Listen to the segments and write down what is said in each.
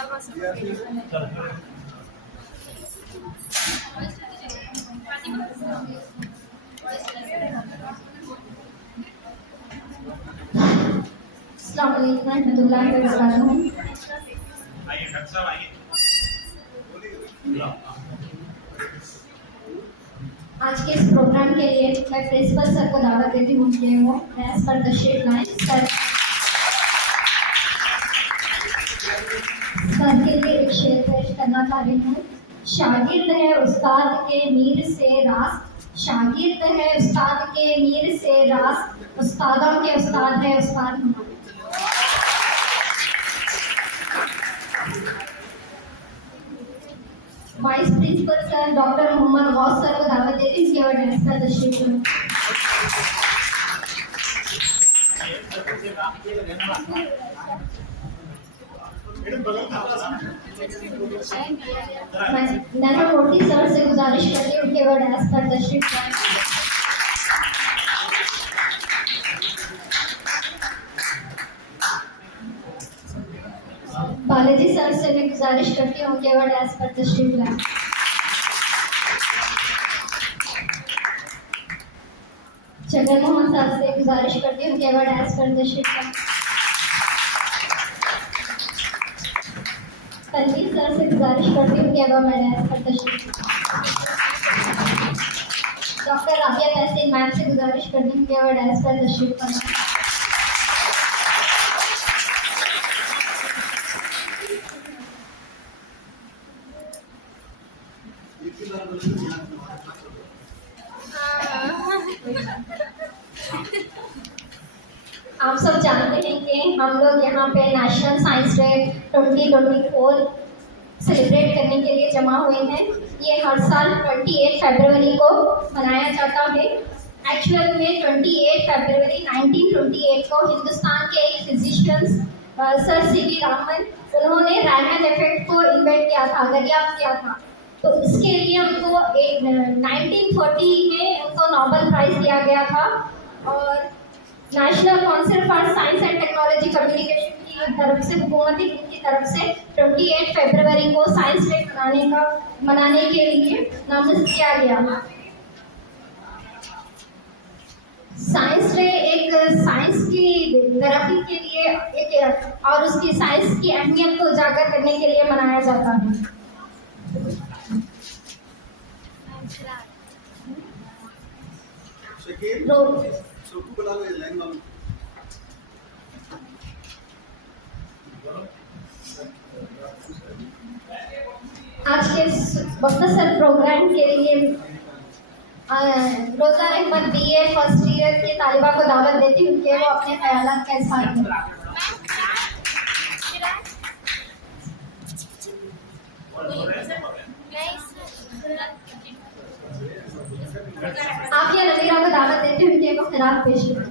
अस्सलाम वालेकुम रहमतुल्लाहि व बरकातहू। आज के इस प्रोग्राम के लिए मैं प्रिंसिपल सर को दावत देती हूँ कि वो डैश पर तशरीफ लाएं। सर के लिए एक शेर पेश करना चाह रही हूँ। शागिर्द है उस्ताद के मीर से रास, शागिर्द है उस्ताद के मीर से रास, उस्तादों के उस्ताद है उस्ताद हमारे। Vice principal sir doctor Mohammad Gaus sir को दावत देती हूँ कि वो डैश पर तशरीफ लाएं। मैं मोटी सर से गुजारिश करती हूँ कि वो डैश पर तशरीफ लाएं। बालाजी सर से मैं गुजारिश करती हूँ कि वो डैश पर तशरीफ लाएं। जगन मोहन सर से गुजारिश करती हूँ कि वो डैश पर तशरीफ लाएं। तनवीर सर से गुजारिश करती हूँ कि वो डैश पर तशरीफ लाएं। डॉक्टर राबिया तहसीन मैम से गुजारिश करती हूँ कि वो डैश पर तशरीफ लाएं। आप सब जानते हैं कि हम लोग यहाँ पे नेशनल साइंस डे 2024 सेलिब्रेट करने के लिए जमा हुए हैं। ये हर साल 28 फरवरी को मनाया जाता है। एक्चुअल में 28 फरवरी 1928 को हिंदुस्तान के एक फिजिशियंस सर सीवी रामन, उन्होंने रैमन इफेक्ट को इन्वेंट किया था, दरियाफ्त किया था। तो इसके लिए उनको 1940 में उनको नोबेल प्राइज दिया गया था। और national council for science and technology communication की तरफ से, हुकूमती की तरफ से 28 फरवरी को साइंस डे मनाने के लिए नामजद किया गया। साइंस डे एक साइंस की तरक्की के लिए एक और उसकी साइंस की अहमियत को उजागर करने के लिए मनाया जाता है। आज के मुख्तसर प्रोग्राम के लिए रोजा रहमत BA फर्स्ट ईयर की तालिबा को दावत देती हूँ कि वो अपने ख्यालात का इज़हार करें। आफिया नज़ीरा को दावत देती हूँ कि वो खिरात पेश करें।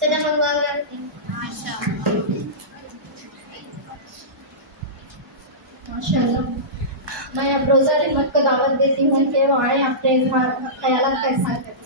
सदक़ल्लाहुल अज़ीम। माशाल्लाह। मैं अब रोज़ा रहमत को दावत देती हूँ कि वो आए अपने ख्यालात का इज़हार करें।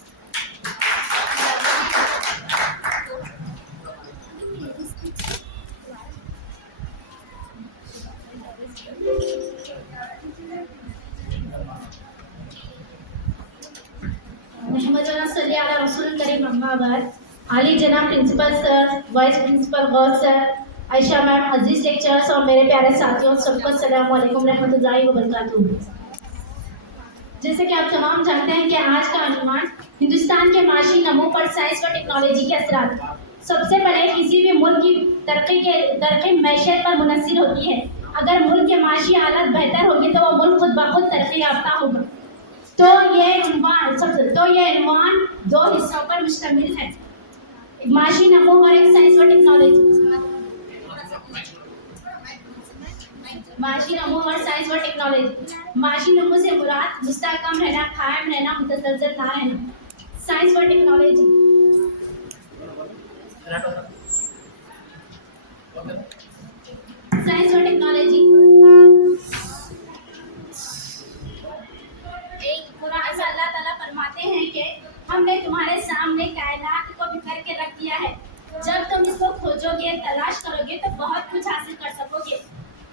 आली जनाब प्रिंसिपल सर, वाइस प्रिंसिपल गौर सर, आयशा मैम, अजीज लेक्चरर्स और मेरे प्यारे साथियों, सबको अस्सलाम वालेकुम रहमतुल्लाहि व बरकातुहू। जैसे कि आप तमाम जानते हैं कि आज का अनुमान हिंदुस्तान के माशी नमो पर साइंस व टेक्नोलॉजी के असरात। सबसे पहले किसी भी मुल्क की तरक्की मैशत पर मुनसिर होती है। अगर मुल्क के माशी हालत बेहतर होगी तो वह मुल्क खुद ब खुद तरक्की याफ्ता होगा। तो ये उन्वान दो हिस्सों पर मुश्तमिल है, माशी नमो और एक साइंस व टेक्नोलॉजी। माशी नमो और साइंस व टेक्नोलॉजी। माशी नमो से मुराद मुस्तहकम रहना, कायम रहना, मुतसलसल ना रहना। साइंस व टेक्नोलॉजी। साइंस व टेक्नोलॉजी अल्लाह ताला फरमाते हैं कि हमने तुम्हारे सामने कायनात को बिखर के रख दिया है। जब तुम इसको खोजोगे, तलाश करोगे तो बहुत कुछ हासिल कर सकोगे।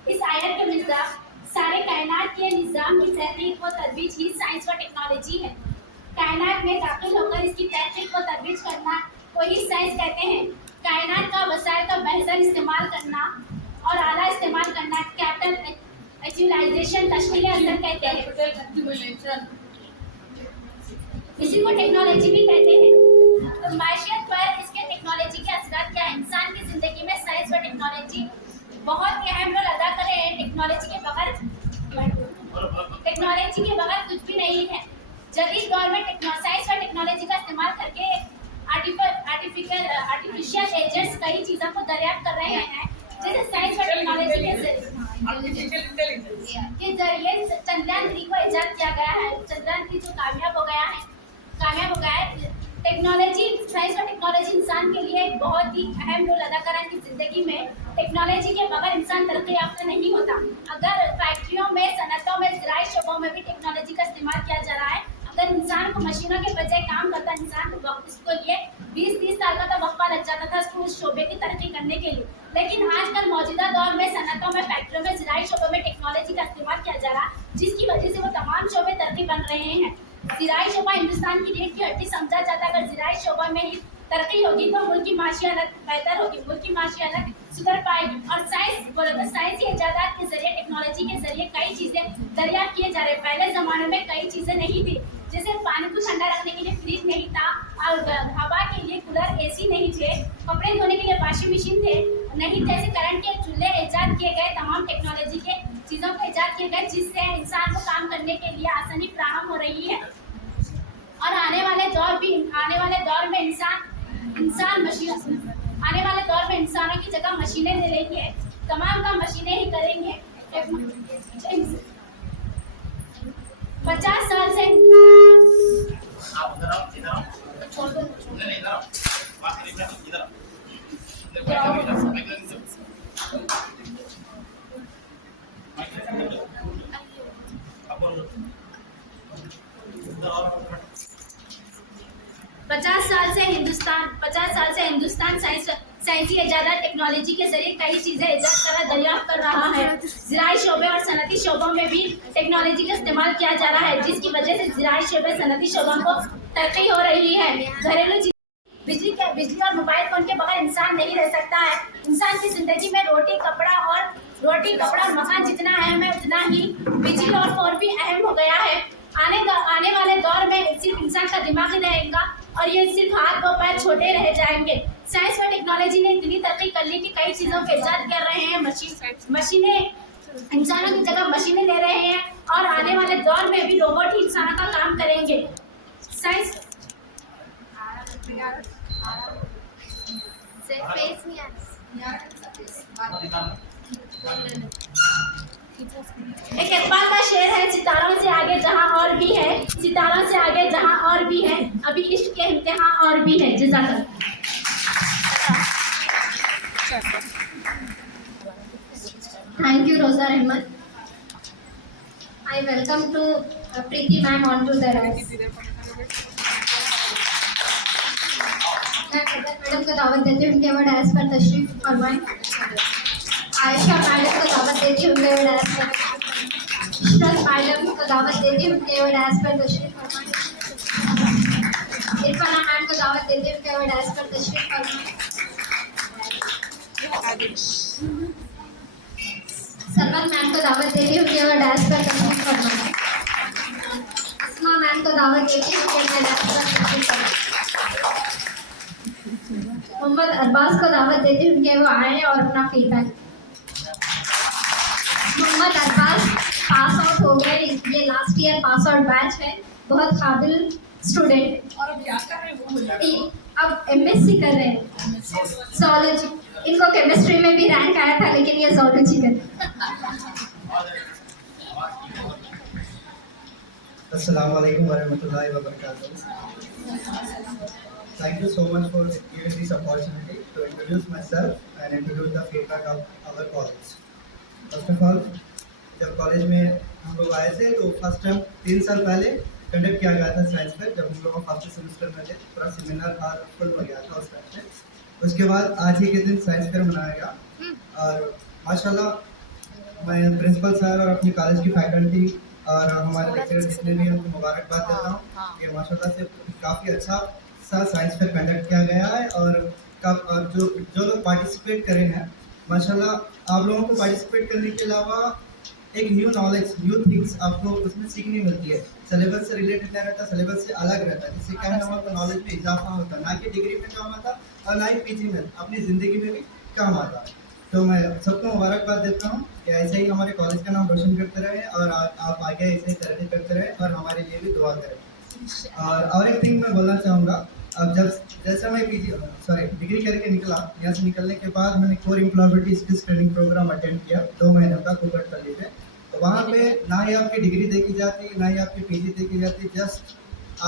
इस आयत के मिज़ाज सारे कायनात के निज़ाम की तहकीक व तजवीज़ ही साइंस व टेक्नोलॉजी है। कायनात में दाखिल होकर इसकी तहकीक व तजवीज़ करना को ही साइंस कहते हैं। कायनात का वसाइल का बेहतर इस्तेमाल करना और आला इस्तेमाल करना कैपिटल एक्चुअलाइजेशन तश्कील अंदर कहते हैं। इसी को टेक्नोलॉजी भी कहते हैं। तो माशियत पर इसके टेक्नोलॉजी के असरात क्या है? इंसान की ज़िंदगी में साइंस व टेक्नोलॉजी बहुत ही अहम रोल अदा कर रहे हैं। टेक्नोलॉजी के बगैर कुछ भी नहीं है। जदीद दौर में साइंस व टेक्नोलॉजी का इस्तेमाल करके आर्टिफिशियल एजेंट्स कई चीज़ों को दरियाफ्त कर रहे हैं, जैसे साइंस व टेक्नोलॉजी के जरिए चंद्रयान 3 को इजाद किया गया है। चंद्रयान 3 जो कामयाब हो गया है। टेक्नोलॉजी, साइंस और टेक्नोलॉजी इंसान के लिए एक बहुत ही अहम रोल अदा कर रहा है कि जिंदगी में टेक्नोलॉजी के बगैर इंसान तरक्की याफ्ता नहीं होता। अगर फैक्ट्रियों में, सनतों में, ज़राई शोबों में भी टेक्नोलॉजी का इस्तेमाल किया जा रहा है। अगर इंसान को मशीनों के बजाय काम करता इंसान को वक्त इसको लिए 20-30 साल का तो वक्फा लग जाता था उस शोबे की तरक्की करने के लिए। लेकिन आजकल मौजूदा दौर में सनतों में, फैक्ट्रियों में, ज़राई शोबों में टेक्नोलॉजी का इस्तेमाल किया जा रहा है, जिसकी वजह से वो तमाम शोबे तरक्की बन रहे हैं। ज़राई शोबा हिंदुस्तान की रीढ़ की हड्डी समझा जाता है। अगर ज़राई शोबा में ही तरक्की होगी तो मुल्क की माशी हालत बेहतर होगी, मुल्क की माशी हालत सुधर पाएगी। और साइंसी इजादात के जरिए, टेक्नोलॉजी के जरिए कई चीज़ें दरियाफ्त किए जा रहे हैं। पहले ज़माने में कई चीज़ें नहीं थी, जैसे पानी को ठंडा रखने के लिए फ्रिज नहीं था, और हवा के लिए कूलर, एसी नहीं थे, कपड़े धोने के लिए वॉशिंग मशीन थे नहीं, जैसे करंट के चूल्हे इजाद किए गए, तमाम टेक्नोलॉजी के चीज़ों को इजाद किए गए, जिससे इंसान को काम करने के लिए आसानी फराहम हो रही है। और आने वाले दौर में इंसानों की जगह मशीनें ले लेंगे, तमाम काम मशीनें ही करेंगे। 50 साल से 50 साल से हिंदुस्तान साइंसी इजादात टेक्नोलॉजी के जरिए कई चीज़ें इजाद दरियाफ्त कर रहा है। ज़राई शोबे और सनती शोबों में भी टेक्नोलॉजी का इस्तेमाल किया जा रहा है, जिसकी वजह से ज़राई शोबे, सनती शोबों को तरक्की हो रही है। घरेलू बिजली और मोबाइल फ़ोन के बगैर इंसान नहीं रह सकता है। इंसान की ज़िंदगी में रोटी कपड़ा और मकान जितना अहम है, उतना ही बिजली और फ़ोन भी अहम हो गया है। आने वाले दौर में सिर्फ इंसान का दिमाग ही रहेगा और ये सिर्फ हाथ व पैर छोटे रह जाएंगे। साइंस और टेक्नोलॉजी ने इतनी तरक्की कर ली कि कई चीज़ों के इजाद कर रहे हैं। मशीनें इंसानों की जगह मशीनें ले रहे हैं, और आने वाले दौर में भी रोबोट ही इंसानों का काम करेंगे। साइंस एक इकबाल का शेर है, सितारों से आगे जहां और भी है, सितारों से आगे जहां और भी है, अभी इश्क के इम्तिहान और भी है। जज़ाकल्लाह। Maqsooda Ahmed. I welcome to Preeti ma'am onto the dais. मैं मैडम को दावत देती हूँ कि वो डैश पर तशरीफ फरमाएं। आयशा मैडम को दावत देती हूँ कि वो डैश पर इशरत मैडम को दावत देती हूँ कि वो डैश पर तशरीफ फरमाएं। इरफाना मैम को दावत देती हूँ कि वो डैश पर तशरीफ फरमाएं। सरवन मैम को दावत देती हूँ कि वो डैश पर तशरीफ फरमाएं। अस्मा मैम को दावत देती हूँ कि वो डैश पर तशरीफ फरमाएं। मोहम्मद अरबाज को दावत देती हूँ कि वो आए और अपना feedback. Mohammad Arbaz pass out हो गए, ये last year pass out batch है, बहुत काबिल स्टूडेंट। और अब क्या कर रहे हैं वो बोलिए। अब एमएससी कर रहे हैं zoology। इनको केमिस्ट्री में भी रैंक आया था, लेकिन ये zoology कर रहे हैं। Assalamu alaikum warahmatullahi wabarakatuh. Thank you so much for giving this opportunity to introduce myself and introduce the feedback of our college. First of all, जब कॉलेज में हम लोग आए थे तो फर्स्ट टाइम 3 साल पहले कंडक्ट किया गया था साइंस फेयर, जब हम लोग फर्स्ट सेमेस्टर में थे, पूरा सेमिनार हॉल फुल हो गया था उस टाइम पे। उसके बाद आज ही के दिन साइंस फेयर मनाया गया और माशाल्लाह मैं प्रिंसिपल सर और अपनी कॉलेज की फैकल्टी और हमारे लेक्चरर जितने भी हैं उनको मुबारकबाद देता हूँ कि माशाल्लाह से काफ़ी अच्छा सा साइंस फेयर कंडक्ट किया गया है। और जो लोग पार्टिसिपेट करे हैं माशाल्लाह, आप लोगों को पार्टिसिपेट करने के अलावा एक न्यू नॉलेज, न्यू थिंग्स आपको उसमें सीखने मिलती है। सिलेबस से रिलेटेड नहीं रहता, सिलेबस से अलग रहता है, जिससे क्या है हमारे नॉलेज में इजाफा होता है, ना कि डिग्री में काम आता और ना ही पीजी में, अपनी ज़िंदगी में भी काम आता है। तो मैं सबको मुबारकबाद देता हूँ कि ऐसे ही हमारे कॉलेज का नाम रोशन करते रहें और आप आगे ऐसे ही तरक्की करते रहें और हमारे लिए भी दुआ करें। और एक थिंग मैं बोलना चाहूँगा, अब जैसे मैं डिग्री करके निकला, यहाँ से निकलने के बाद मैंने core employability skills training program attend किया 2 महीने का कुकट कॉलेज में। तो वहाँ पे ना ही आपकी डिग्री देखी जाती, ना ही आपकी पीजी देखी जाती, जस्ट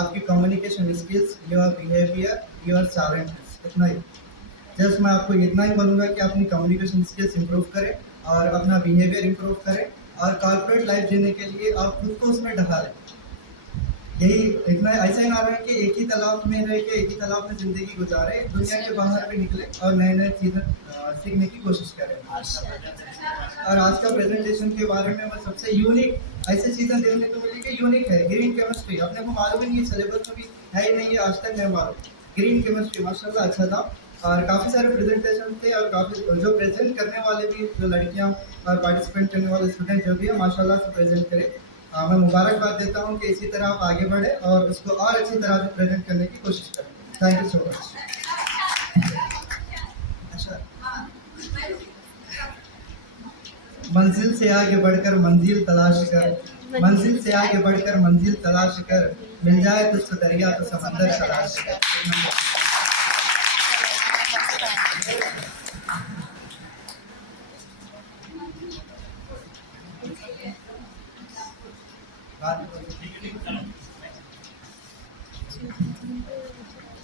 आपकी communication skills, your behaviour, your talents, इतना ही। जस्ट मैं आपको इतना ही बोलूँगा कि अपनी कम्युनिकेशन स्किल्स इंप्रूव करें और अपना बिहेवियर इंप्रूव करें और कॉर्पोरेट लाइफ जीने के लिए आप खुद को उसमें ढालें। यही इतना, ऐसा ही ना रहे कि एक ही तालाब में रह के एक ही तालाब में ज़िंदगी गुजारे, दुनिया के बाहर भी निकले और नए नए चीज़ें सीखने की कोशिश करें। और आज का प्रेजेंटेशन के बारे में मैं सबसे यूनिक ऐसी चीज़ें देखने को मिली कि यूनिक है ग्रीन केमिस्ट्री। अपने को मालूम ही नहीं, सिलेबस में भी है ही नहीं है, आज तक नहीं मालूम। ग्रीन केमिस्ट्री माशाल्लाह अच्छा था और काफ़ी सारे प्रेजेंटेशन थे और काफ़ी जो प्रेजेंट करने वाले भी, जो लड़कियाँ और पार्टिसिपेंट करने वाले स्टूडेंट जो भी है माशाल्लाह से प्रेजेंट करें। मैं मुबारकबाद देता हूँ कि इसी तरह आप आगे बढ़े और उसको और अच्छी तरह से प्रेजेंट करने की कोशिश करें। Thank you so much. अच्छा, मंजिल से आगे बढ़कर मंजिल तलाश कर, मंजिल से आगे बढ़कर मंजिल तलाश कर, मिल जाए तुझको दरिया तो समंदर तलाश कर।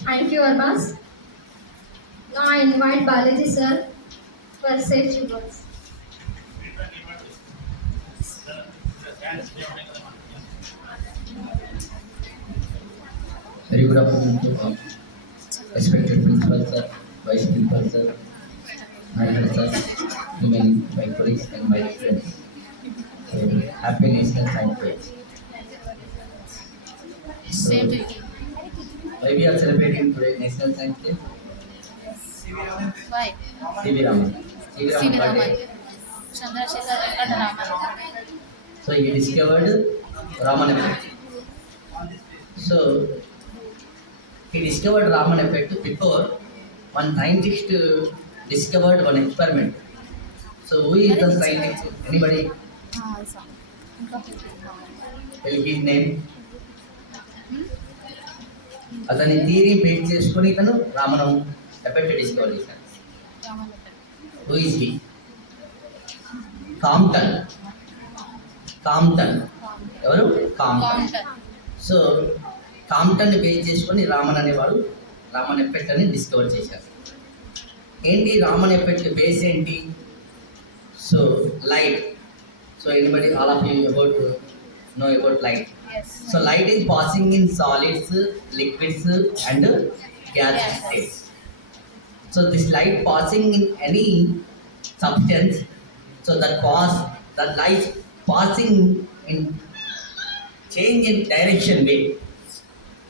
Thank you, Arbaz. Now I invite Balaji sir for safe words. Very good afternoon to all. Respected principal sir, vice principal sir, my head sir, to my colleagues and my friends. So, happy National Science Day. So, why we are celebrating today National Science Day? Why? C.V. Raman. C.V. Raman. Chandrasekhar Venkata Raman. So he discovered Raman effect. So he discovered Raman effect before one scientist discovered one experiment. So who is the scientist? Anybody? Tell his name. అతని theory base చేసుకొని తను Raman effect discover చేశాడు. Who is he? Compton. ఎవరు? Compton. So Compton base చేసుకొని రామన్ అనేవాడు Raman effect అని discover చేశారు. ఏంటి రామన్ ఎఫెక్ట్ బేస్ ఏంటి? So light So anybody, all of you know about light. Yes. So light is passing in solids, liquids, and gas Yes. states. So this light passing in any substance, so that light passing in change in direction way.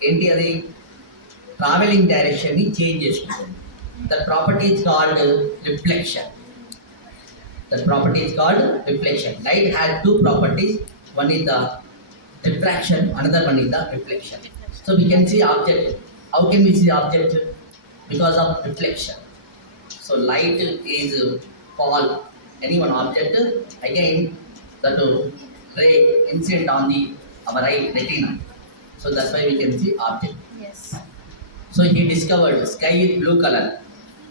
ఏంటి అది travelling డైరెక్షన్ని change చేసుకుంటుంది. That property is called reflection. That property is called reflection. Light has two properties. One is the refraction, another one is the reflection. So we can see object. How can we see object? Because of reflection. So light is fall any one object, again that ray incident on the our eye retina. So that's why we can see object. Yes. So he discovered sky is blue color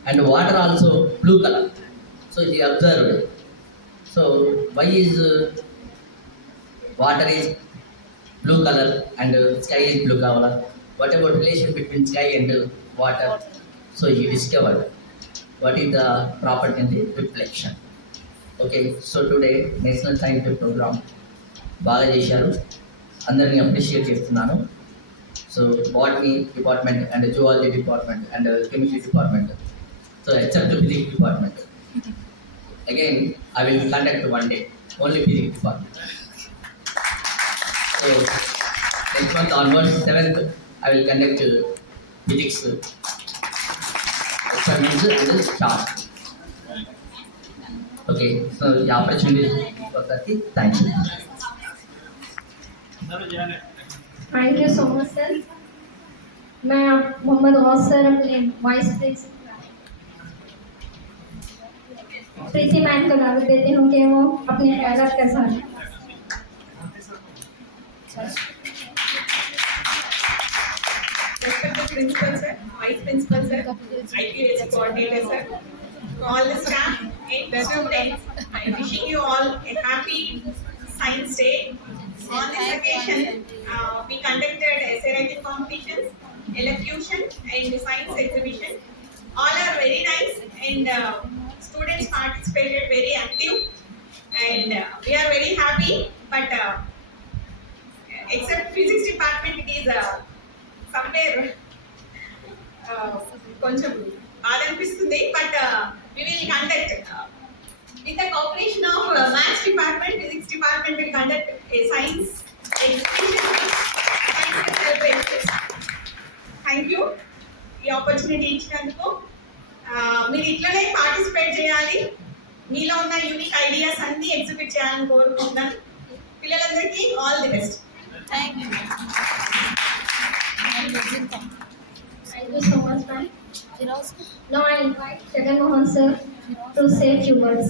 and water also blue color. So he observed. So why is water is blue color and sky is blue color? What about relation between sky and water? So he discovered what is the property in the reflection. Okay, so today national science program బాగా చేశారు, అందరినీ appreciate చేస్తున్నాను. So botany department and zoology department and chemistry department, so except physics department. Again I will conduct one day only physics department. So next month onwards 7th I will conduct physics experiments and start. Okay, so the opportunity for that. Thank you. Thank you so much sir. मैं आप Mohammad Gaus sir अपने vice प्रीति ma'am को दावत देती हूँ कि वो अपने ख्यालात के साथ. Respected principal sir, vice principal sir, IQAC coordinator sir, to all the staff and the students, I'm wishing you all a happy Science Day. On this occasion, we conducted essay writing competitions, elocution and science exhibition. All are very nice and students participated very active and we are very happy. But except physics department, it is somewhere కొంచెం బాధ అనిపిస్తుంది. But we will conduct with the cooperation of maths department, physics department will conduct a science exhibition. Thank you ఈ opportunity ఇచ్చినందుకు. మీరు ఇట్లనే participate చేయాలి, మీలో ఉన్న యూనిక్ ఐడియాస్ అన్ని ఎగ్జిబిట్ చేయాలని కోరుకుంటున్నాను. పిల్లలందరికీ all the best. Thank you. Thank you so much, ma'am. Now I invite Jagan Mohan sir to say few words.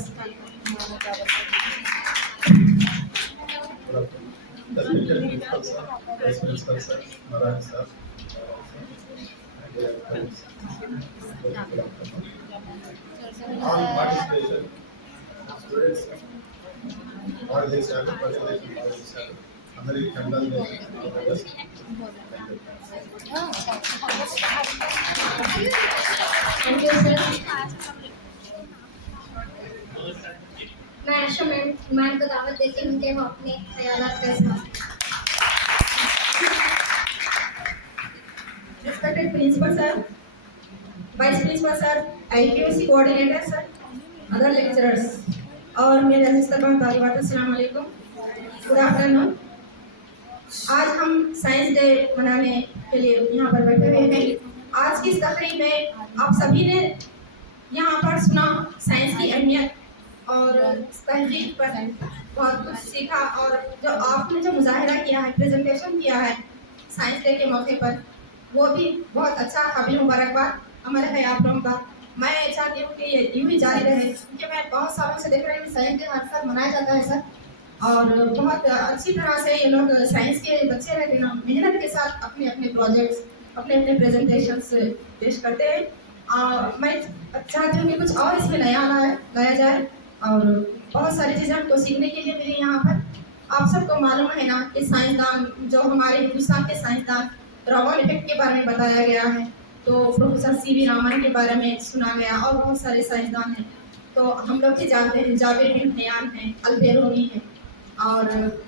The future principal sir, vice principal sir, Maharaj sir, and their friends. On participation, students, all this have participation, all this have. అందరికీ candle Thank you sir. मैं आशा ma'am को दावत देती हूँ कि वो अपने ख्यालात के साथ. Respected principal sir, vice principal sir, IQAC coordinator sir, other lecturers और मेरे अजीज तलबा तालिबात, अस्सलाम वालेकुम, गुड आफ्टरनून. आज हम साइंस डे मनाने के लिए यहाँ पर बैठे हुए हैं. आज की इस तकरीब में आप सभी ने यहाँ पर सुना साइंस की अहमियत और तहजीब पर बहुत कुछ सीखा और जो आपने जो मुजाहिरा किया है, प्रेजेंटेशन किया है साइंस डे के मौके पर, वो भी बहुत अच्छा. काबिल मुबारकबाद हमारे है आप लोगों का. मैं चाहती हूँ कि ये यूँ ही जारी रहे, क्योंकि मैं बहुत सालों से देख रही हूँ साइंस डे हर साल मनाया जाता है सर, और बहुत अच्छी तरह से ये लोग साइंस के बच्चे रहते हैं ना, मेहनत के साथ अपने अपने प्रोजेक्ट्स, अपने अपने प्रेजेंटेशंस पेश करते हैं. मैं चाहती हूँ कि कुछ और इसमें नया लाया जाए और बहुत सारी चीज़ें हमको सीखने के लिए मिली यहाँ पर. आप सबको मालूम है ना कि साइंसदान जो हमारे हिंदुस्तान के साइंसदान रॉमन इफेक्ट के बारे में बताया गया है, तो प्रोफेसर C.V. रामन के बारे में सुना गया और बहुत सारे साइंसदान हैं. तो हम लोग भी जानते हैं, जाबिर बिन हयान हैं, अलबेरूनी हैं, और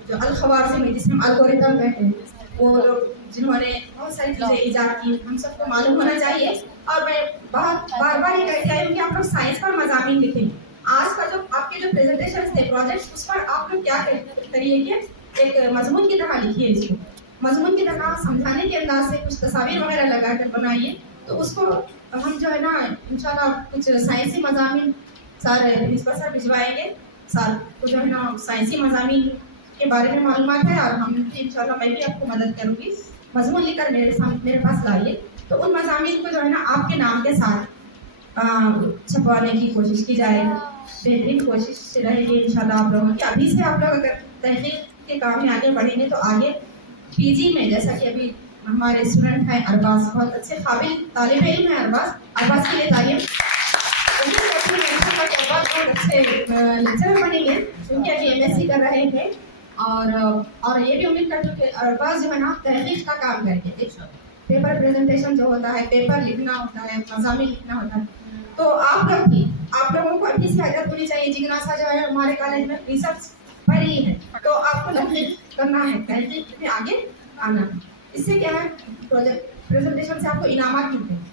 जो अल खवारिज़म है जिसे हम एल्गोरिथम कहते हैं, वो लोग जिन्होंने बहुत सारी चीज़ें ईजाद की, हम सबको मालूम होना चाहिए। और मैं बहुत बार ये कहती आई हूँ कि आप लोग साइंस पर मज़ामीन लिखें। आज का जो आपके जो प्रेजेंटेशन थे प्रोजेक्ट्स, उस पर आप लोग क्या करिए कि एक मजमून की तरह लिखिए, इसको मजमून की तरह समझाने के अंदाज से कुछ तस्वीर वगैरह लगा कर बनाइए। तो उसको हम जो है ना इंशाल्लाह कुछ साइंसी मज़ामीन सर प्रिंसिपल सर भिजवाएंगे। सर को जो है ना साइंसी मज़ामीन के बारे में मालूमात है, और हम भी इंशाल्लाह मैं भी आपको मदद करूँगी। मजमून लिखकर मेरे पास लाइए, तो उन मज़ामीन को जो है ना आपके नाम के साथ छपवाने की कोशिश की जाएगी। बेहतरीन कोशिश रहेगी इंशाल्लाह आप लोगों की। अभी से आप लोग अगर तहकीक के काम में आगे बढ़ेंगे तो आगे पीजी में, जैसा कि अभी हमारे स्टूडेंट हैं अरबाज, बहुत अच्छे काबिल तालिब इल्म है अरबाज के लिए तालीम बहुत अच्छे लेक्चरर बनेंगे, क्योंकि अभी MSc कर रहे थे। और ये भी उम्मीद करती हूँ कि अरबाज जो है ना तहकीक का काम करके पेपर प्रेजेंटेशन जो होता है, पेपर लिखना होता है, मज़ामीन लिखना होता है, तो आप लोगों को अभी से आदत होनी चाहिए। जिज्ञासा जो है हमारे कॉलेज में रिसर्च पर ही है, तो आपको तहकीक करना है, तहकीक में आगे आना है। इससे क्या है, प्रोजेक्ट प्रेजेंटेशन से आपको इनामात मिलते हैं,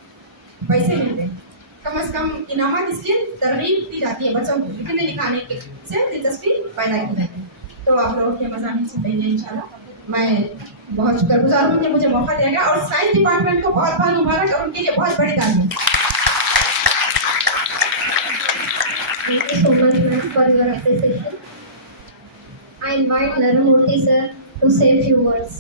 पैसे मिलते हैं। कम से कम इनामात इसलिए तरगीब दी जाती है बच्चों को लिखने लिखाने के से दिलचस्पी पैदा की जाती है। तो आप लोगों के मज़ामीन से पहले इंशाल्लाह मैं बहुत शुक्रगुजार हूँ कि मुझे मौका दिया गया, और साइंस डिपार्टमेंट को बहुत बहुत मुबारक और उनके लिए बहुत बड़ी तारीफ। Thank you so much, ma'am, for your appreciation. I invite Naramurthy sir to say few words.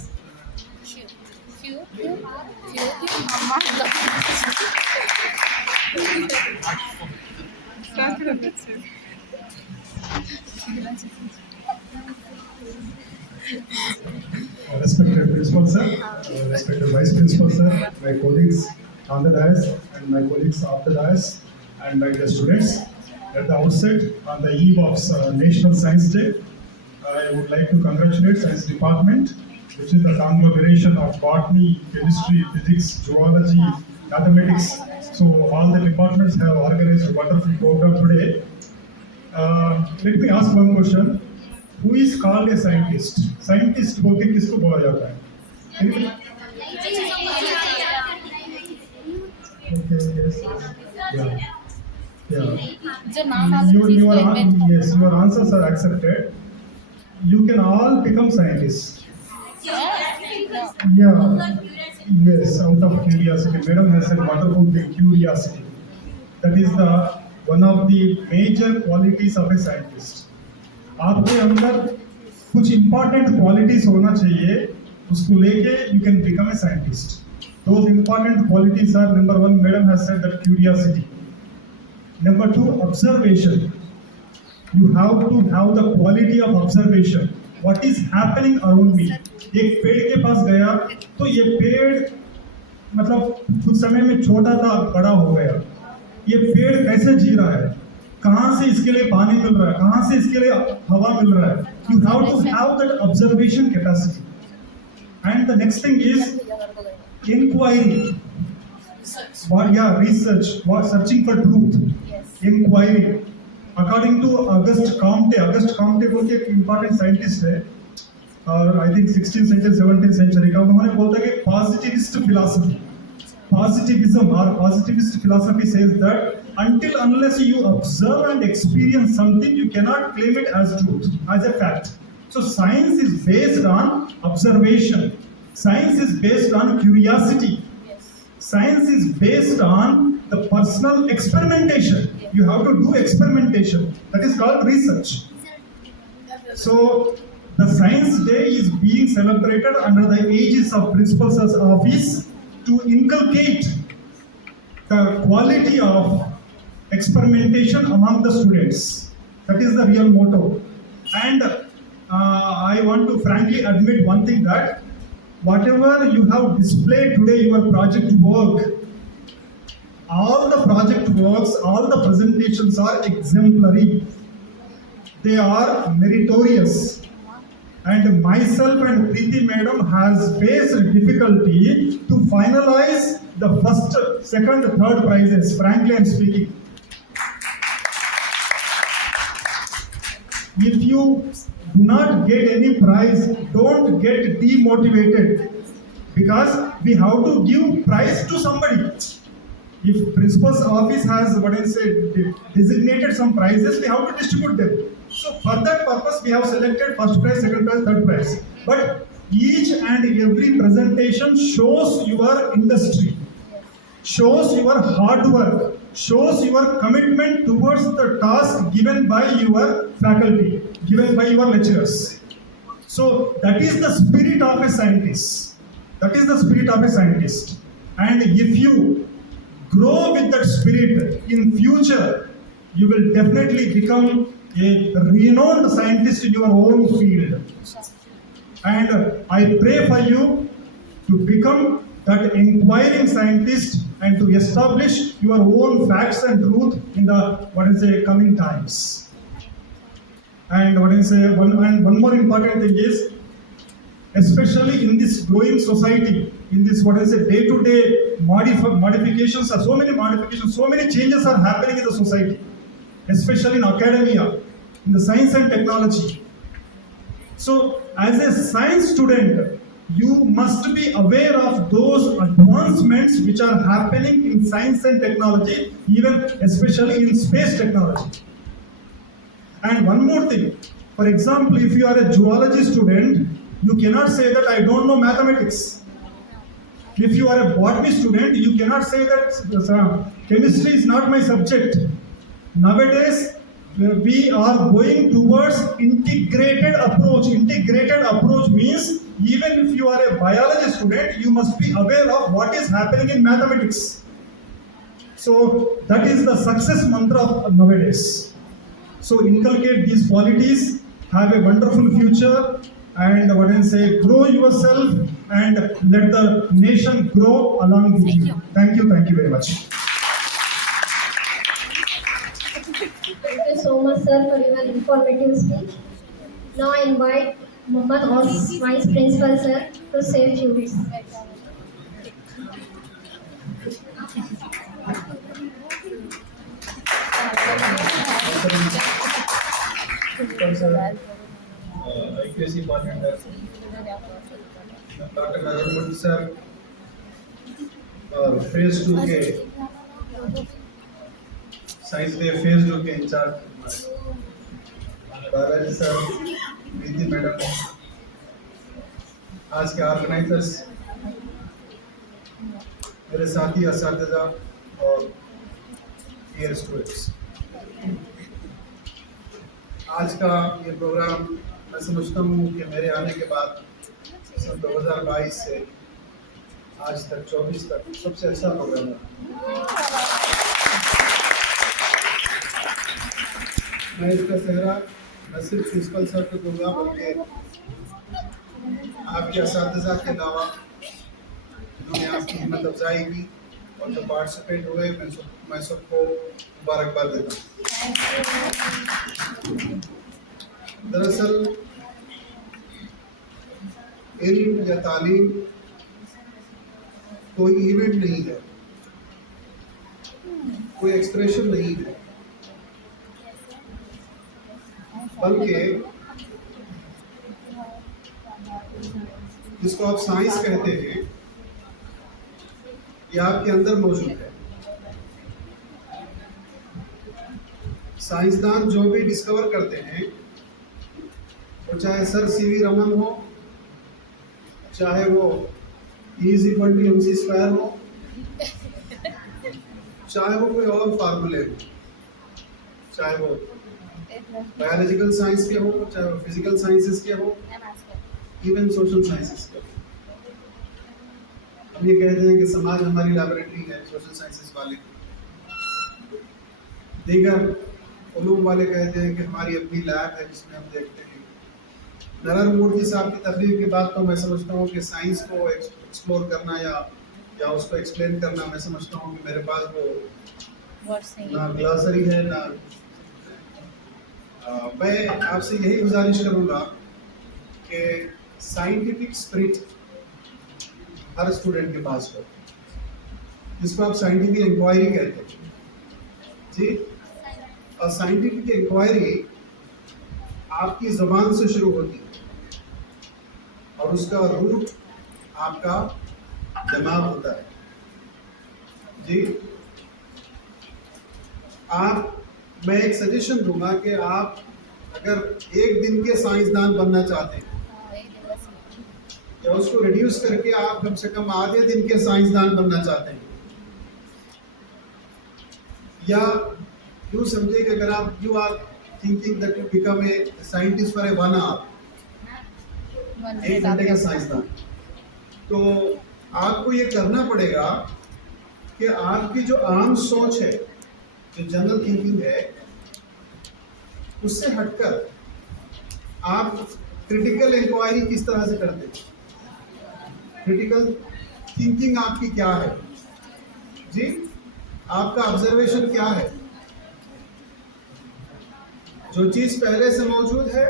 Respected Principal Sir, respected Vice Principal Sir, my colleagues on the dais and my colleagues off the dais, and my dear students. At the outset, on the eve of National Science Day, I would like to congratulate Science Department, which is the conglomeration of botany, chemistry, physics, zoology, mathematics. So all the departments have organized a wonderful program today. Let me ask one question. Who is called a scientist? Scientist बोल के किसको बोला जाता है? Okay, yes, yeah, yeah. जो नाम आता है उसकी explain Yes, your answers are accepted. You can all become scientists. Yeah, yes, out of curiosity. Madam has said wonderful thing, curiosity. That is the one of the major qualities of a scientist. आपके अंदर कुछ important qualities होना चाहिए, उसको लेके you can become a scientist. Those important qualities are: number one, Madam has said that curiosity. Number two, observation. You have to have the quality of observation. What is happening around me? एक पेड़ के पास गया तो ये पेड़ मतलब कुछ समय में छोटा था, बड़ा हो गया। ये पेड़ कैसे जी रहा है, कहाँ से इसके लिए पानी मिल रहा है, कहाँ से इसके लिए हवा मिल रहा है। You have to have that observation capacity. And the next thing is inquiry. What, yeah, research, what, searching for truth. Inquiry. According to Auguste Comte बोल के एक important scientist है, और I think 16th century 17th century का, उन्होंने बोलता है कि positivist philosophy. Positivism or positivist philosophy says that until unless you observe and experience something, you cannot claim it as truth, as a fact. So science is based on observation. Science is based on curiosity. Science is based on the personal experimentation. You have to do experimentation. That is called research. So the Science Day is being celebrated under the aegis of Principal Sir's office to inculcate the quality of experimentation among the students. That is the real motto. And I want to frankly admit one thing, that whatever you have displayed today, your project work, all the project works, all the presentations are exemplary. They are meritorious. And myself and Preeti Madam has faced difficulty to finalize the first, second, third prizes, frankly I'm speaking. If you do not get any prize, don't get demotivated, because we have to give prize to somebody. If principal's office has what I say designated some prizes, we have to distribute them. So for that purpose, we have selected first prize, second prize, third prize. But each and every presentation shows your industry, shows your hard work, shows your commitment towards the task given by your faculty, given by your lecturers. So that is the spirit of a scientist. That is the spirit of a scientist. And if you grow with that spirit in future, you will definitely become a renowned scientist in your own field. And I pray for you to become that inquiring scientist and to establish your own facts and truth in the coming times. And one more important thing is, especially in this growing society, in this day-to-day modifications, are so many modifications, so many changes are happening in the society, especially in academia, in the science and technology. So as a science student, you must be aware of those advancements which are happening in science and technology, even especially in space technology. And one more thing, for example, if you are a zoology student, you cannot say that I don't know mathematics. If you are a botany student, you cannot say that chemistry is not my subject. Nowadays, we are going towards integrated approach. Integrated approach means even if you are a biology student, you must be aware of what is happening in mathematics. So that is the success mantra of nowadays. So inculcate these qualities, have a wonderful future, and grow yourself and let the nation grow along with you. Thank you very much. Thank you so much, sir, for your informative speech. Now I invite Muhammad Aus, Vice Principal, sir, to say a few words. IQAC coordinator, Dr. Nagarmurthy sir, और phase 2 के science day phase 2 के in charge Balaji sir, प्रीति madam, आज के organisers, मेरे साथी असातिज़ा और dear students, आज का ये प्रोग्राम मैं समझता हूँ कि मेरे आने के बाद सन 2022 से आज तक 24 तक सबसे अच्छा प्रोग्राम है। मैं इसका सेहरा न सिर्फ प्रिंसिपल सर को दूंगा, बल्कि आपके असातिज़ा के अलावा उन्होंने आपकी हिम्मत अफजाई की और जो पार्टिसिपेट हुए, मैं सबको मुबारकबाद देता हूँ। दरअसल इल्म या तालीम कोई इवेंट नहीं है, कोई एक्सप्रेशन नहीं है, बल्कि जिसको आप साइंस कहते हैं, ये आपके अंदर मौजूद है। साइंसदान जो भी डिस्कवर करते हैं, वो चाहे सर सीवी रमन हो, चाहे वो E=mc² हो, चाहे वो कोई और फार्मूले हो, चाहे वो बायोलॉजिकल साइंस के हो, चाहे वो फिजिकल साइंसेस के हो, इवन सोशल साइंसेस के हो। हम ये कहते हैं कि समाज हमारी लैबोरेटरी है, सोशल साइंसेस वाले, दीगर उलूम वाले कहते हैं कि हमारी अपनी लैब है जिसमें हम देखते हैं। नरमूर्ति साहब की तकरीर के बाद तो मैं समझता हूँ कि साइंस को एक्सप्लोर करना या उसको एक्सप्लेन करना, मैं समझता हूँ कि मेरे पास वो ना ग्लॉसरी है ना। मैं आपसे यही गुजारिश करूँगा कि साइंटिफिक स्पिरिट हर स्टूडेंट के पास हो, जिसको आप साइंटिफिक इंक्वायरी कहते हैं जी। और साइंटिफिक इंक्वायरी आपकी ज़बान से शुरू होती है और उसका रूट आपका दिमाग होता है। जी, मैं एक सजेशन दूंगा कि आप अगर एक दिन के साइंसदान बनना चाहते हैं या उसको रिड्यूस करके आप कम से कम आधे दिन के साइंसदान बनना चाहते हैं, या यूँ समझे कि अगर आप you are thinking that you become a scientist for a 1 hour, 1 घंटे का साइंसदान, तो आपको ये करना पड़ेगा कि आपकी जो आम सोच है, जो जनरल थिंकिंग है, उससे हटकर आप क्रिटिकल इंक्वायरी किस तरह से करते हैं, क्रिटिकल थिंकिंग आपकी क्या है, जी, आपका ऑब्जर्वेशन क्या है। जो चीज पहले से मौजूद है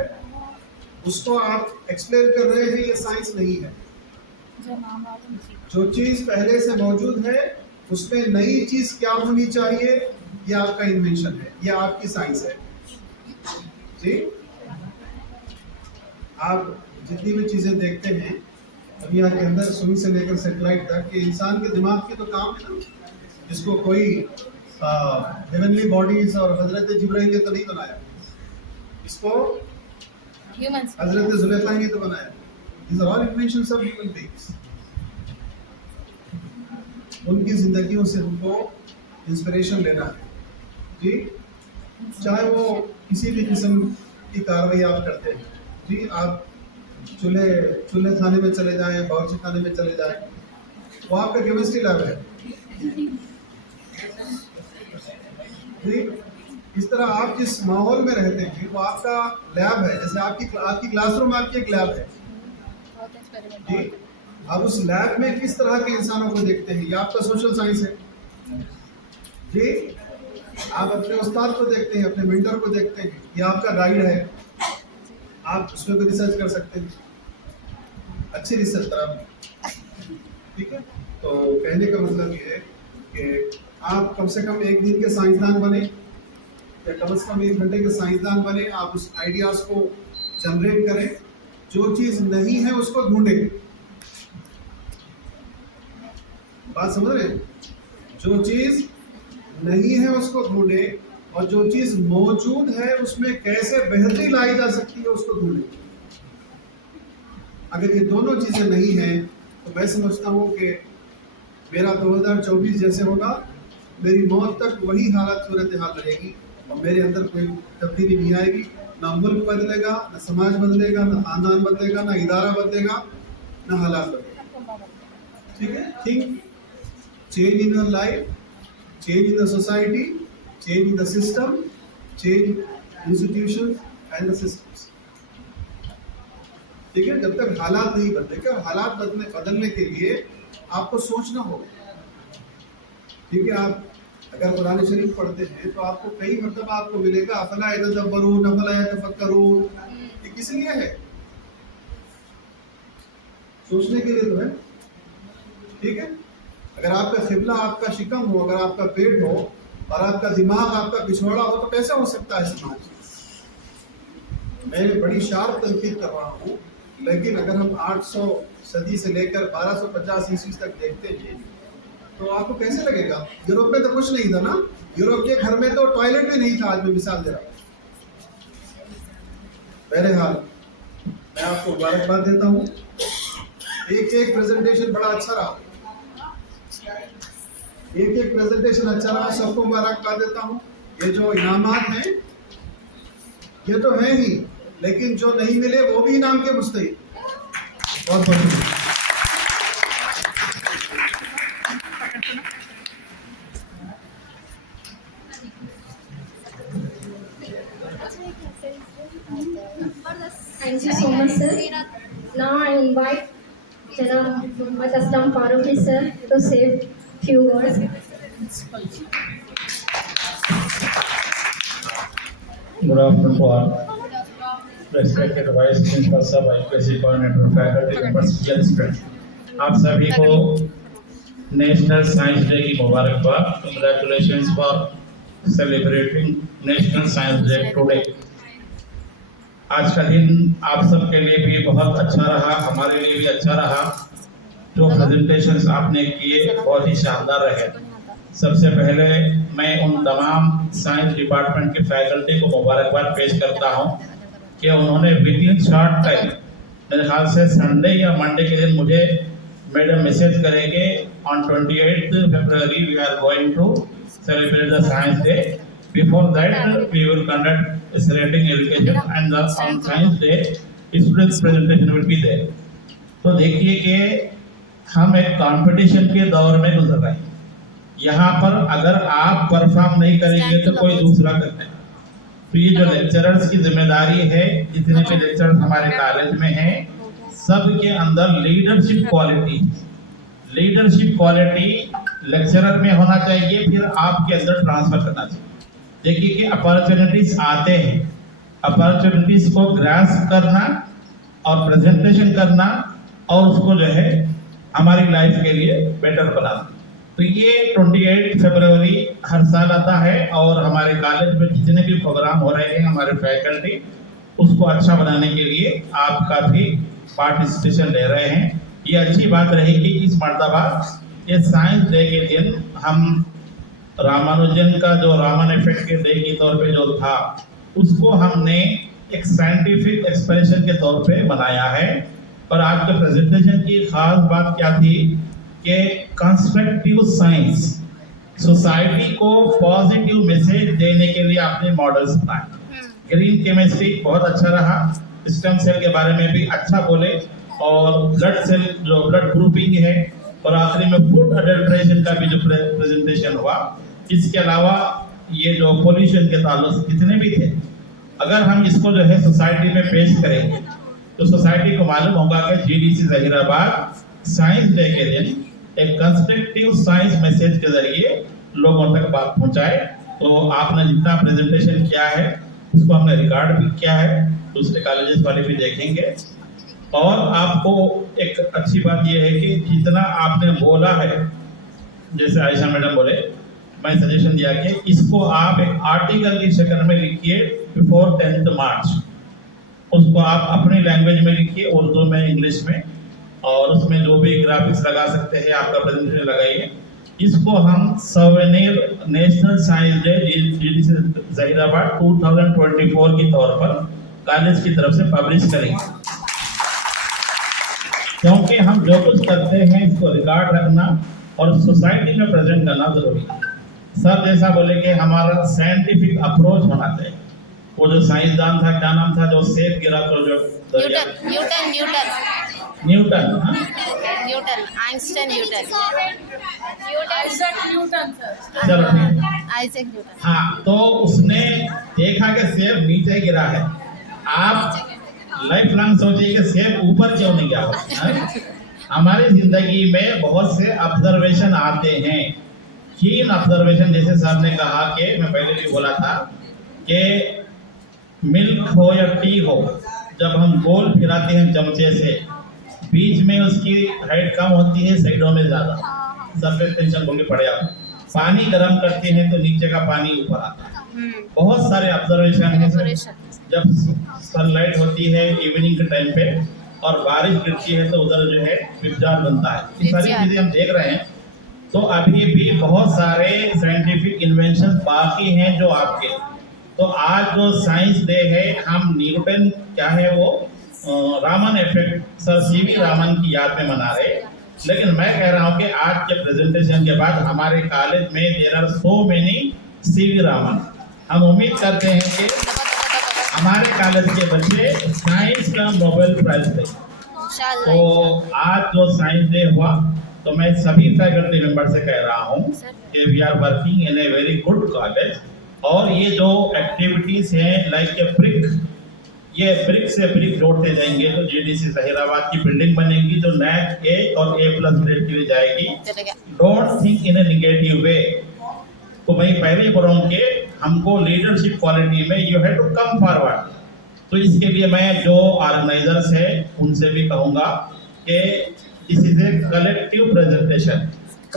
उसको आप एक्सप्लेन कर रहे हैं, ये साइंस नहीं है। जो चीज पहले से मौजूद है उसमें नई चीज क्या होनी चाहिए, ये आपका इन्वेंशन है, ये आपकी साइंस है। जी, आप जितनी भी चीजें देखते हैं दुनिया के अंदर, सुई से लेकर सैटेलाइट तक, कि इंसान के दिमाग की तो काम है ना, जिसको कोई हेवनली बॉडीज और हजरत जिब्राइल ने तो नहीं बनाया, इसको हजरत जुलेखा ने तो बनाया। These are all inventions of human beings. उनकी जिंदगियों से हमको इंस्पिरेशन लेना है। जी, चाहे वो किसी भी किस्म की कार्रवाई आप करते हैं, जी, आप चूल्हे खाने में चले जाएं, बावर्ची खाने में चले जाएं, वो आपका केमिस्ट्री लैब है। जी, इस तरह आप जिस माहौल में रहते हैं वो आपका लैब है। जैसे आपकी क्लासरूम आपकी एक लैब है। जी, आप उस लैब में किस तरह के इंसानों को देखते हैं, ये आपका सोशल साइंस है। जी, आप अपने उस्ताद को देखते हैं, अपने मेंटर को देखते हैं, ये आपका गाइड है, आप उसमें भी रिसर्च कर सकते हैं, अच्छी रिसर्च तरह। ठीक है, तो कहने का मतलब ये है कि आप कम से कम एक दिन के साइंसदान बने या कम से कम 1 घंटे के साइंसदान बने। आप उस आइडियाज को जनरेट करें, जो चीज नहीं है उसको ढूंढें। बात समझ रहे हैं? जो चीज नहीं है उसको ढूंढें, और जो चीज मौजूद है उसमें कैसे बेहतरी लाई जा सकती है उसको ढूंढें। अगर ये दोनों चीजें नहीं हैं तो मैं समझता हूँ कि मेरा 2024 जैसे होगा, मेरी मौत तक वही हालत सूरत हाल रहेगी और मेरे अंदर कोई तब्दीली नहीं आएगी। ना मुल्क बदलेगा, ना समाज बदलेगा, ना खानदान बदलेगा, ना इदारा बदलेगा, ना हालात बदलेगा। ठीक है, think change in your life, change in the society, change in the system, change institution and the systems. ठीक है, जब तक हालात नहीं बदलेंगे, और हालात बदलने के लिए आपको सोचना होगा। ठीक है, आप अगर कुरान शरीफ पढ़ते हैं तो आपको कई मतलब आपको मिलेगा अफला यतदब्बरून अफला यतफक्करून, ये किस लिए है? सोचने के लिए तो है। ठीक है, अगर आपका किबला आपका शिकम हो, अगर आपका पेट हो और आपका दिमाग आपका पिछवाड़ा हो, तो कैसे हो सकता है समाज? मैं बड़ी शार्प तनकीद कर रहा हूँ, लेकिन अगर हम 800 सदी से लेकर 1250 ईस्वी तक देखते हैं तो आपको कैसे लगेगा? यूरोप में तो कुछ नहीं था ना, यूरोप के घर में तो टॉयलेट भी नहीं था। आज मैं मिसाल दे रहा हूँ। बहरहाल मैं आपको मुबारकबाद देता हूँ, एक प्रेजेंटेशन बड़ा अच्छा रहा, एक प्रेजेंटेशन अच्छा रहा, सबको मुबारकबाद देता हूँ। ये जो इनामात हैं ये तो है ही, लेकिन जो नहीं मिले वो भी इनाम के मुस्तहिक। बहुत बहुत शुक्रिया। Thank you so much, sir. Now I invite Janab Muhammad Aslam Faruqi sir to say few words. Good afternoon to all. Respected Vice Principal Sir, IPSC Coordinator, Faculty members, dear students. आप सभी को national science day की मुबारकबाद। Congratulations for celebrating National Science Day today. आज का दिन आप सबके लिए भी बहुत अच्छा रहा, हमारे लिए भी अच्छा रहा। जो प्रेजेंटेशंस आपने किए बहुत ही शानदार रहे। सबसे पहले मैं उन तमाम साइंस डिपार्टमेंट के फैकल्टी को मुबारकबाद पेश करता हूं कि उन्होंने विद इन शॉर्ट टाइम, मेरे ख्याल से संडे या मंडे के दिन मुझे मैडम मैसेज करेंगे on 28 February we are going to celebrate the science day. Before that, we will conduct a rating education and the on science day, students presentation will be there. तो देखिए कि हम एक competition के दौर में गुजर रहे हैं। यहाँ पर अगर आप परफॉर्म नहीं करेंगे तो कोई दूसरा करता है। तो ये जो लेक्चरर्स की जिम्मेदारी है, जितने भी लेक्चरर्स हमारे कॉलेज में हैं, सबके अंदर लीडरशिप क्वालिटी लेक्चरर में होना चाहिए, फिर आपके अंदर ट्रांसफर करना चाहिए। देखिए कि अपॉर्चुनिटीज आते हैं, अपॉर्चुनिटीज को ग्रास्प करना और प्रेजेंटेशन करना और उसको जो है हमारी लाइफ के लिए बेटर बनाना। तो ये 28 फरवरी हर साल आता है और हमारे कॉलेज में जितने भी प्रोग्राम हो रहे हैं हमारे फैकल्टी उसको अच्छा बनाने के लिए आपका भी पार्टिसिपेशन ले रहे हैं। ये अच्छी बात रहेगी। इस मर्तबा ये साइंस डे के दिन हम रामानुजन का जो रामन इफेक्ट के डे के तौर पे जो था उसको हमने एक साइंटिफिक एक्सप्रेशन के तौर पे बनाया है। और आज के प्रेजेंटेशन की खास बात क्या थी कि कंस्ट्रक्टिव साइंस, सोसाइटी को पॉजिटिव मैसेज देने के लिए आपने मॉडल्स बनाए। ग्रीन केमिस्ट्री बहुत अच्छा रहा, स्टेम सेल के बारे में भी अच्छा बोले और ब्लड सेल जो ब्लड ग्रुपिंग है और आखिरी में फूड अडल्ट्रेशन का भी जो प्रेजेंटेशन हुआ। इसके अलावा ये जो पोल्यूशन के ताल्लुक जितने भी थे, अगर हम इसको जो है सोसाइटी में पेश करेंगे तो सोसाइटी को मालूम होगा कि जीडीसी जहीराबाद साइंस डे के दिन एक कंस्ट्रक्टिव साइंस मैसेज के जरिए लोगों तक बात पहुंचाए। तो आपने जितना प्रेजेंटेशन किया है उसको हमने रिकॉर्ड भी किया है, दूसरे कॉलेजेस वाले भी देखेंगे। और आपको एक अच्छी बात यह है कि जितना आपने बोला है, जैसे आयशा मैडम बोले, मैं सजेशन दिया कि इसको आप एक आर्टिकल की शक्ल में लिखिए बिफोर 10th मार्च। उसको आप अपनी लैंग्वेज में लिखिए, उर्दू में, इंग्लिश में, और उसमें जो भी ग्राफिक्स लगा सकते हैं आपका प्रेजेंटेशन लगाइए। इसको हम souvenir national science day GDC Zaheerabad 2024 के तौर पर कॉलेज की तरफ से पब्लिश करेंगे, क्योंकि हम जो कुछ करते हैं इसको रिकॉर्ड रखना और सोसाइटी में प्रेजेंट करना जरूरी है। सर जैसा बोले कि हमारा साइंटिफिक अप्रोच होना चाहिए। वो जो साइंसदान था, क्या नाम था, जो सेब गिरा तो जो न्यूटन, आइंस्टाइन हाँ, तो उसने देखा कि सेब नीचे गिरा है। आप लाइफ लॉन्ग सोचिए कि सेब ऊपर क्यों नहीं गया। हमारी जिंदगी में बहुत से ऑब्जर्वेशन आते हैं, कीन ऑब्जर्वेशन। जैसे सर ने कहा कि मैं पहले भी बोला था कि मिल्क हो या टी हो, जब हम गोल फिराते हैं चमचे से, बीच में उसकी हाइट कम होती है, साइडों में ज्यादा। सरफेस टेंशन बोलने पड़े आप। पानी गर्म करते हैं तो नीचे का पानी ऊपर आता है। बहुत सारे ऑब्जर्वेशन है। जब सनलाइट होती है इवनिंग के टाइम पे और बारिश गिरती है तो उधर जो है विपजान बनता है। ये सारी चीजें हम देख रहे हैं। तो अभी भी बहुत सारे साइंटिफिक इन्वेंशन बाकी हैं जो आपके। तो आज जो साइंस डे है, हम न्यूटन क्या है वो Raman effect, sir CV Raman की याद में मना रहे। लेकिन मैं कह रहा हूँ कि आज के प्रेजेंटेशन के बाद हमारे कॉलेज में there are so many C V Raman. हम उम्मीद करते हैं कि हमारे कॉलेज के बच्चे साइंस का नोबेल प्राइज दें। तो आज जो साइंस डे हुआ, तो मैं सभी फैकल्टी मेंबर से कह रहा हूँ कि we are working in a very good college. और ये जो एक्टिविटीज हैं लाइक ए ब्रिक, ये ब्रिक से ब्रिक जोड़ते जाएंगे तो जीडीसी जहीराबाद की बिल्डिंग बनेगी जो नैक ए और A+ ग्रेड के लिए जाएगी। Don't think in a negative way. तो मैं पहले ही बोल रहा हूँ कि हमको लीडरशिप क्वालिटी में you have to come forward. तो इसके लिए मैं जो ऑर्गेनाइजर्स है उनसे भी कहूँगा कि इसी से कलेक्टिव प्रेजेंटेशन,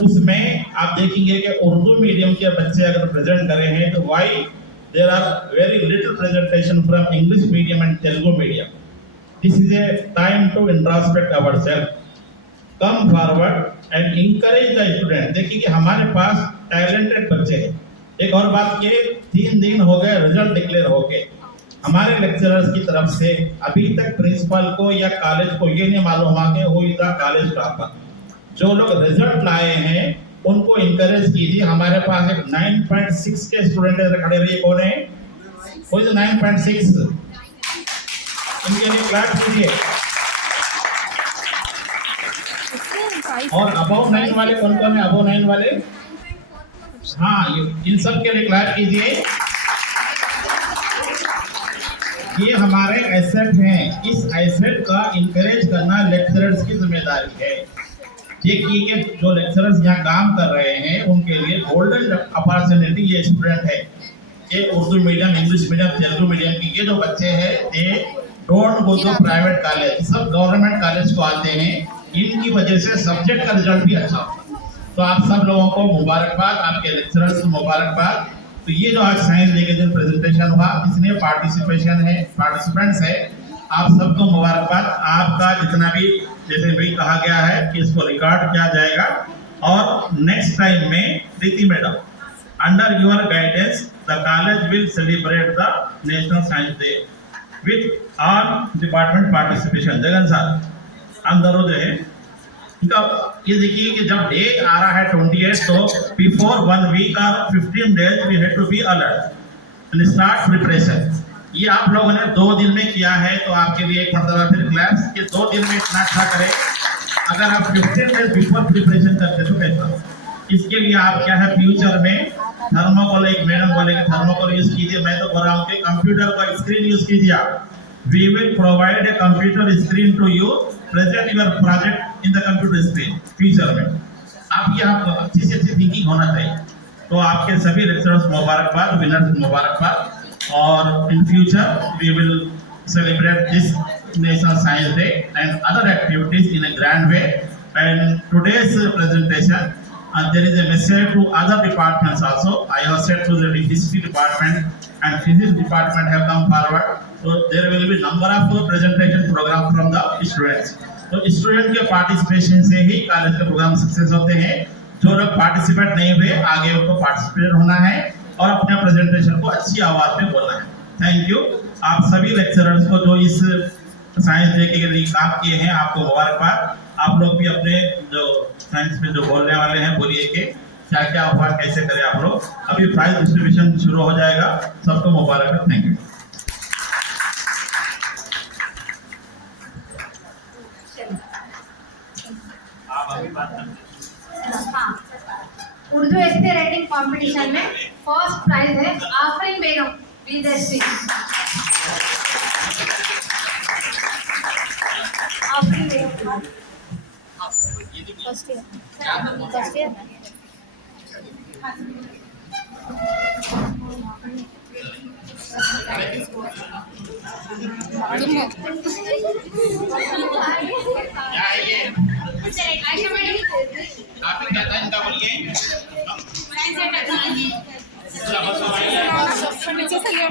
उसमें आप देखेंगे कि उर्दू मीडियम के बच्चे अगर प्रेजेंट करे हैं तो Y there are very little presentation from English medium and Telugu medium. This is a time to introspect ourselves. Come forward and encourage the student. देखिए कि हमारे पास टैलेंटेड बच्चे हैं. एक और बात ये 3 दिन हो गए रिजल्ट डिक्लेयर हो गए. हमारे लेक्चरर्स की तरफ से अभी तक प्रिंसिपल को या कॉलेज को ये नहीं मालूम हुआ कि who is the college topper. जो लोग रिजल्ट लाए हैं उनको इंकरेज कीजिए. हमारे पास एक 9.6 के स्टूडेंट खड़े रहिए. कौन है? Who is 9.6? इनके लिए क्लैप कीजिए. और अबव 9 वाले कौन कौन है? अबव 9 वाले, हाँ, इन सब के लिए क्लैप कीजिए. ये हमारे एसेट हैं. इस एसेट का इंकरेज करना लेक्चरर्स की जिम्मेदारी है. देखिए कि जो लेक्चरर्स यहाँ काम कर रहे हैं उनके लिए गोल्डन अपॉर्चुनिटी ये स्टूडेंट है. ये Urdu medium, English medium, Telugu medium की ये जो बच्चे हैं they don't go to private college, सब गवर्नमेंट कॉलेज को आते हैं. इनकी वजह से सब्जेक्ट का रिजल्ट भी अच्छा होता है. तो आप सब लोगों को मुबारकबाद, आपके लेक्चरर्स को मुबारकबाद. तो ये जो आज साइंस डे के दिन प्रेजेंटेशन हुआ इसमें पार्टिसिपेंट्स है, आप सबको मुबारकबाद. आपका जितना भी जैसे भी कहा गया है कि इसको रिकॉर्ड किया जाएगा और नेक्स्ट टाइम में Preeti madam under your guidance the college will celebrate the national science day with all department participation. Jagan sir अंदर जो है इनका ये देखिए कि जब डे आ रहा है 28, तो बिफोर 1 वीक और 15 days we have to be alert and start preparation. ये आप लोगों ने 2 दिन में किया है तो आपके लिए एक मरतबा फिर क्लास कि 2 दिन में इतना अच्छा करें. अगर आप 15 डेज बिफोर प्रिपरेशन करते तो कैसा? इसके लिए आप क्या है फ्यूचर में थर्मोकोल, एक मैडम बोले कि थर्मोकोल यूज कीजिए. मैं तो बोल रहा हूँ कि कंप्यूटर का स्क्रीन यूज कीजिए. We will provide a computer screen to you, present your project in the computer screen. Future में आप ये आपको अच्छी से अच्छी थिंकिंग होना चाहिए. तो आपके सभी लेक्चरर्स मुबारकबाद, विनर्स मुबारकबाद. और in future we will celebrate this national science day and other activities in a grand way. And today's presentation there is a message to other departments also. I have said to the history department and physics department have come forward. So there will be number of presentation program from the students. तो student के participation से ही college के programme success होते हैं. जो लोग participate नहीं हुए आगे उनको पार्टिसिपेट होना है और अपने प्रेजेंटेशन को अच्छी आवाज में बोलना है. Thank you. आप सभी लेक्चरर्स को जो इस साइंस डे के लिए काम किए हैं आपको मुबारकबाद. आप लोग भी अपने जो साइंस में जो बोलने वाले हैं बोलिए कि क्या क्या हुआ, कैसे करें आप लोग. अभी प्राइज डिस्ट्रीब्यूशन शुरू हो जाएगा. सबको मुबारक. Thank you. हाँ, उर्दू एस्से राइटिंग कंपटीशन में फर्स्ट प्राइज है आफरीन बेगम विदेशी. आफरीन बेगम फर्स्ट ईयर क्या है ये? आप क्या था इनका बोलिए. नीचे से ले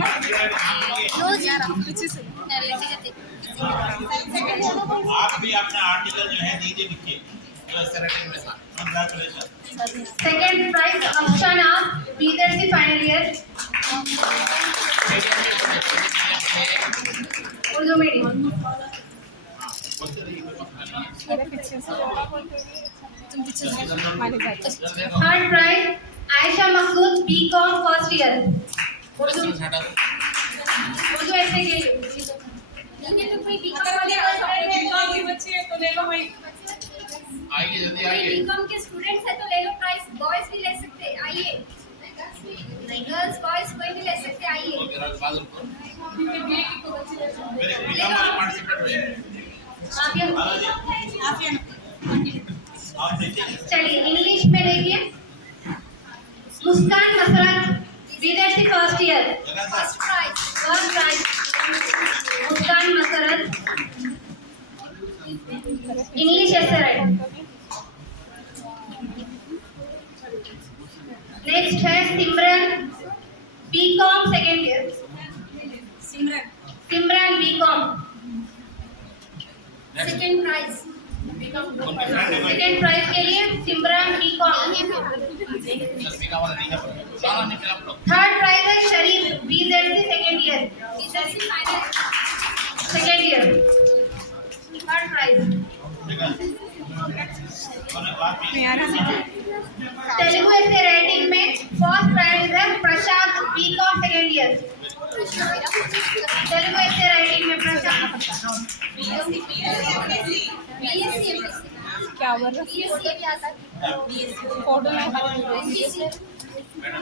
आप भी अपना आर्टिकल जो है दीजिए लिखिए. सेकंड प्राइज अफशाना विदेशी final year Urdu medium. Third prize Ayesha Maqsood B Com first year Urdu essay के आइए जल्दी आइए. बीकॉम के स्टूडेंट्स है तो ले लो प्राइस. बॉयज भी ले सकते हैं. आइए. गर्ल्स बॉयज कोई भी ले सकते हैं. आइए. मेरे बीकॉम वाले पार्टिसिपेट हुए. आप देखिए. चलिए इंग्लिश में देखिए. मुस्कान मसरत विदेशी first year first prize. Muskan Masrat English essay write. Next है Simran B Com second year Simran B Com second prize के लिए सिमरन बीकॉम। थर्ड प्राइज है Sharif BZC second year third prize. Telugu essay writing में फर्स्ट प्राइज है Prashant B Com second year. Telugu essay writing में प्रशांत क्या बोल रहा फोटो में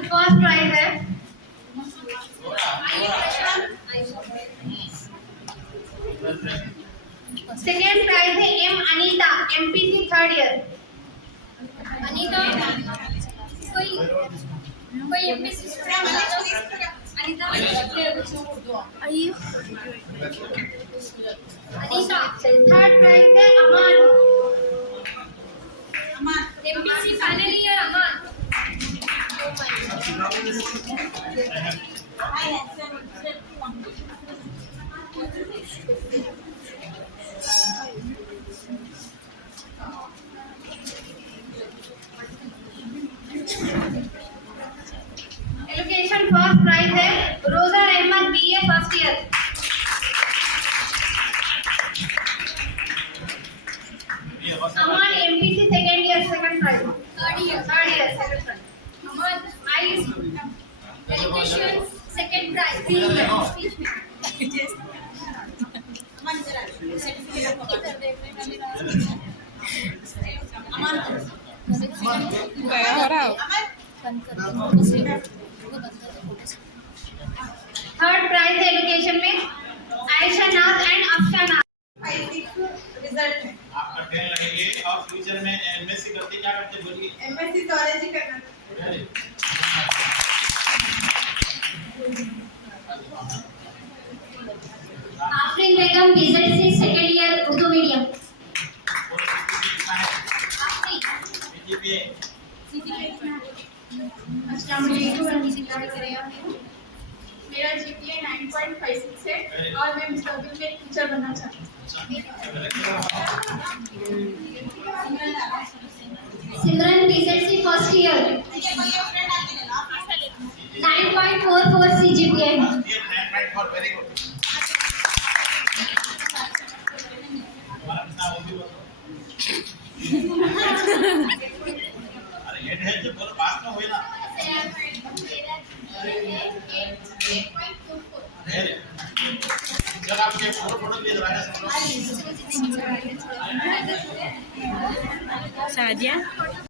फर्स्ट प्राइज है। सेकेंड प्राइज है M Anita MPC third year. Anita कोई एमपीसी अनीता थर्ड प्राइज है Aman MPC final year Aman. Education first prize है Roja Rahmat BA first year. Aman MPC second year second prize third year second prize. Aman आई एजुकेशन सेकंड प्राइज गया हो रहा third prize है education में आयशा नाज एंड अफशा नाज। रिजल्ट है आपका 10 लगेंगे और फ्यूचर में एमएससी करते क्या करते बोलिए। एमएससी कॉलेज करना। आफरीन बेगम बीजेडसी सेकेंड ईयर उर्दू मीडियम। मेरा जीपीए 9.56 है और मैं मुस्तकबिल में टीचर बनना चाहती हूँ। सिमरन बीजेडसी फर्स्ट ईयर 9.44 सीजीपीए है। 9.4 वेरी गुड। अरे ये है जो बोलो पास में हुए ना। जब आपके फोटो दे रहा है शादिया